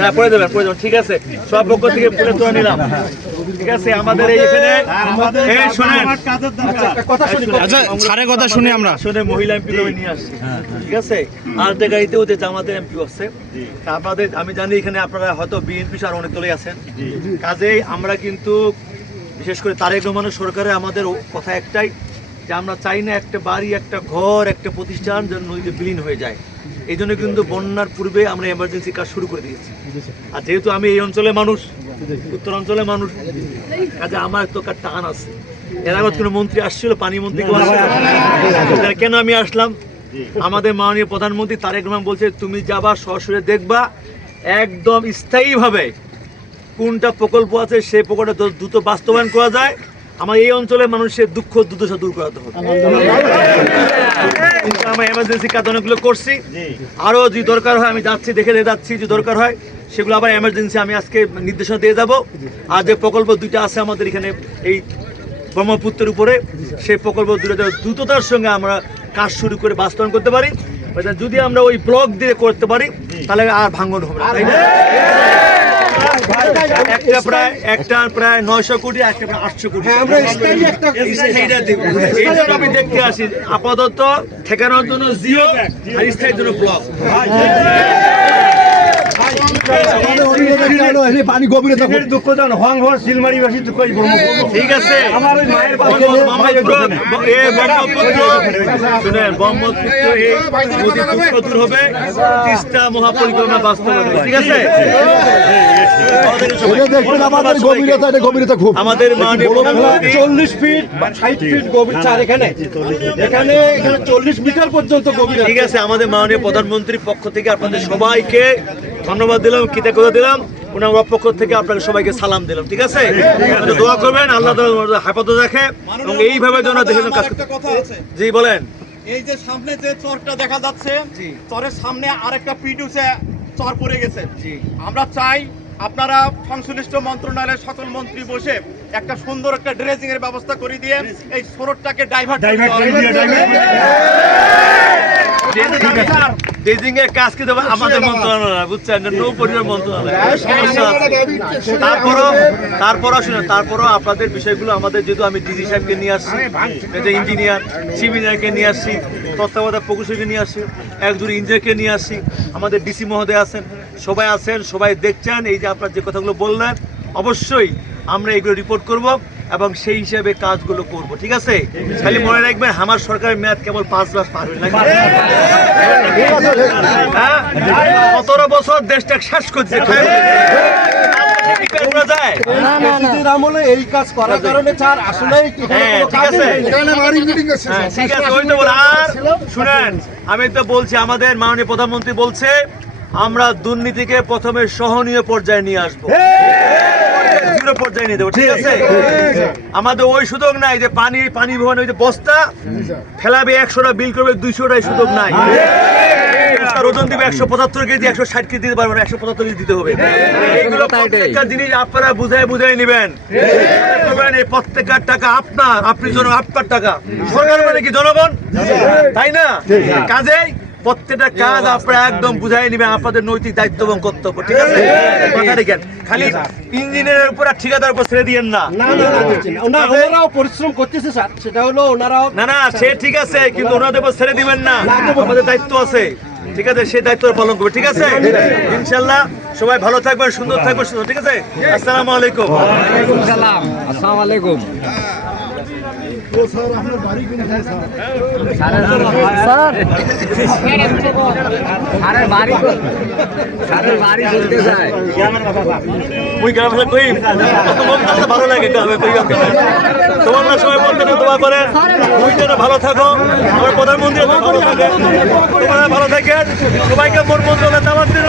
না পড়ে দেবেন ঠিক আছে সব পক্ষ থেকে পুলে তুলে নিলাম ঠিক আছে আমাদের এই এখানে এই শুনেন আচ্ছা সারে কথা শুনি আমরা শুনে মহিলা এমপি কে নিয়ে আসছি ঠিক আছে আর একটা গাড়িতে ওতে জামাতের এমপি আছে আমাদের আমি জানি এখানে আপনারা হয়তো বিএনপি আর অনেক দলে আছেন কাজেই আমরা কিন্তু বিশেষ করে তারেক রহমানের সরকারে আমাদের কথা একটাই যে আমরা চাই না একটা বাড়ি একটা ঘর একটা প্রতিষ্ঠান যেন নদীতে বিলীন হয়ে যায় এই জন্য কিন্তু বন্যার পূর্বে আমরা এমার্জেন্সি কাজ শুরু করে দিয়েছি আর যেহেতু আমি এই অঞ্চলের মানুষ উত্তরাঞ্চলের মানুষ কাজে আমার তো একটা টান আছে এর আগে কোনো মন্ত্রী আসছিল পানি মন্ত্রী কেন আমি আসলাম আমাদের মাননীয় প্রধানমন্ত্রী তারেক রহমান বলছে তুমি যাবা সরাসরি দেখবা একদম স্থায়ীভাবে কোনটা প্রকল্প আছে সেই প্রকল্পটা দ্রুত বাস্তবায়ন করা যায় আমার এই অঞ্চলের মানুষের দুঃখ দুর্দশা দূর করাতে হবে আমরা এমার্জেন্সি কাজ অনেকগুলো করছি আরও যদি দরকার হয় আমি যাচ্ছি দেখে যাচ্ছি যদি দরকার হয় সেগুলো আবার এমার্জেন্সি আমি আজকে নির্দেশনা দিয়ে যাব আর যে প্রকল্প দুইটা আছে আমাদের এখানে এই ব্রহ্মপুত্রের উপরে সেই প্রকল্প দুটো দ্রুততার সঙ্গে আমরা কাজ শুরু করে বাস্তবায়ন করতে পারি যদি আমরা ওই ব্লক দিয়ে করতে পারি তাহলে আর ভাঙন হবে না তাই না একটা প্রায় 900 কোটি একটা প্রায় 800 কোটি আমি দেখতে আসি আপাতত ঠেকানোর জন্য জিও আর স্থায়ীর জন্য ব্লক পানি গভীরে দুঃখ জান হং হওয়ার শিলমারিবাসী দুঃখ ঠিক আছে আমার ওই মায়ের ব্রহ্মপুত্র এই নদী দুঃখ দূর হবে তিস্তা মহাপরিকল্পনা বাস্তবায়ন ঠিক আছে গভীরতা খুব আমাদের 40 ফিট 60 ফিট গভীর স্যার এখানে 40 মিটার পর্যন্ত গভীর ঠিক আছে আমাদের মাননীয় প্রধানমন্ত্রীর পক্ষ থেকে আপনাদের সবাইকে ধন্যবাদ দিলাম কৃতজ্ঞতা দিলাম ওনার পক্ষ থেকে আপনাকে সবাইকে সালাম দিলাম ঠিক আছে দোয়া করবেন আল্লাহ তাআলা হেফাজত রাখে এবং এইভাবে যেন দেখেন কাজ কথা আছে জি বলেন এই যে সামনে যে চরটা দেখা যাচ্ছে চরের সামনে আরেকটা পিটুসে চর পড়ে গেছে আমরা চাই আপনারা সংশ্লিষ্ট মন্ত্রণালয়ের সকল মন্ত্রী বসে একটা সুন্দর একটা ড্রেজিং এর ব্যবস্থা করে দিয়ে এই সড়কটাকে ডাইভার্ট ড্রেজিং এর কাজ কি দেবে আমাদের মন্ত্রণালয় বুঝছেন নৌ পরিবহন মন্ত্রণালয় তারপরও শুনেন তারপরও আপনাদের বিষয়গুলো আমাদের যেহেতু আমি ডিজি সাহেবকে নিয়ে আসছি ইঞ্জিনিয়ার চিফ ইঞ্জিনিয়ারকে নিয়ে আসছি তত্ত্বাবধায়ক প্রকৌশলীকে নিয়ে আসছি একজন ইঞ্জিনিয়ারকে নিয়ে আসছি আমাদের ডিসি মহোদয় আছেন সবাই দেখছেন এই যে আপনার যে কথাগুলো বললেন অবশ্যই আমরা এগুলো রিপোর্ট করব এবং সেই হিসাবে কাজগুলো করব ঠিক আছে খালি মনে রাখবেন আমার সরকারের মেয়াদ কেবল 5 মাস পার হয়ে 17 বছর দেশটা শেষ করছে এই কাজ করার কারণে স্যার আসলে আর শুনেন আমি তো বলছি আমাদের মাননীয় প্রধানমন্ত্রী বলছে আমরা দুর্নীতিকে প্রথমে সহনীয় পর্যায়ে নিয়ে আসবো পর্যায়ে নিয়ে দেবো ঠিক আছে আমাদের ওই সুযোগ নাই যে পানি ভবন ওই যে বস্তা ফেলাবে 100টা বিল করবে 200টাই সুযোগ নাই ওজন দিবে 175 কেজি 160 কেজি দিতে পারবে না 175 কেজি দিতে হবে এইগুলো প্রত্যেকটা জিনিস আপনারা বুঝাই নেবেন এই প্রত্যেকটা টাকা আপনার আপনি আপনার টাকা সরকার মানে কি জনগণ তাই না কাজেই প্রত্যেকটা কাজ আপনারা একদম বুঝাই নেবেন আপনাদের নৈতিক দায়িত্ব এবং কর্তব্য ঠিক আছে মাথা রেখেন খালি ইঞ্জিনিয়ারের উপর আর ঠিকাদারের উপর ছেড়ে দিয়েন না ওনারাও পরিশ্রম করতেছে স্যার সেটা হলো ওনারাও না সে ঠিক আছে কিন্তু ওনাদের উপর ছেড়ে দিবেন না আমাদের দায়িত্ব আছে ঠিক আছে সেই দায়িত্ব পালন করবে ঠিক আছে ইনশাআল্লাহ সবাই ভালো থাকবেন সুন্দর থাকবেন ঠিক আছে আসসালামু আলাইকুম আসসালামু আলাইকুম ভালো লাগে তোমার না সবাই বলতে দোয়া করেন ভালো থাকো আমার প্রধানমন্ত্রী ভালো থাকে তোমরা ভালো থাকেন সবাইকে মন মন্ত্রণা দাওয়াত দিন